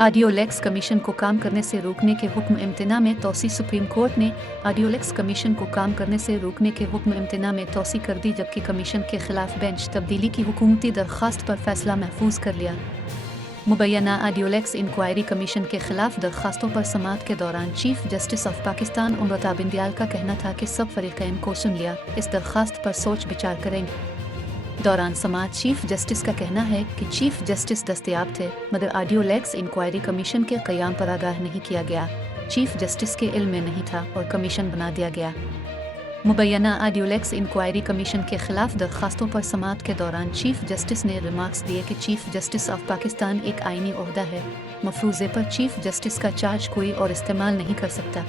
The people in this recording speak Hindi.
ऑडियोलेक्स कमीशन को काम करने से रोकने के हुक्म इम्तना में तौसी। सुप्रीम कोर्ट ने ऑडियोलेक्स कमीशन को काम करने से रोकने के हुक्म इम्तना में तौसी कर दी, जबकि कमीशन के खिलाफ बेंच तब्दीली की हुकूमती दरख्वास्त पर फैसला महफूज कर लिया। मुबैना ऑडियोलेक्स इंक्वायरी कमीशन के खिलाफ दरख्वास्तों पर समाअत के दौरान chief justice of Pakistan Umar Bandial का कहना था कि सब फरीक़ैन को सुन लिया, इस दरख्वास्त पर सोच विचार करेंगे। दौरान समाअत चीफ जस्टिस का कहना है कि चीफ जस्टिस दस्तयाब थे, मगर ऑडियोलेक्स इंक्वायरी कमीशन के क़याम पर आगाह नहीं किया गया, चीफ जस्टिस के इल्म में नहीं था और कमीशन बना दिया गया। मुबैना ऑडियोलेक्स इंक्वायरी कमीशन के खिलाफ दरख्वास्तों पर समाअत के दौरान चीफ जस्टिस ने रिमार्क्स दिए कि चीफ जस्टिस ऑफ पाकिस्तान एक आईनी ओहदा है, मफरूज़े पर चीफ जस्टिस का चार्ज कोई और इस्तेमाल नहीं कर सकता।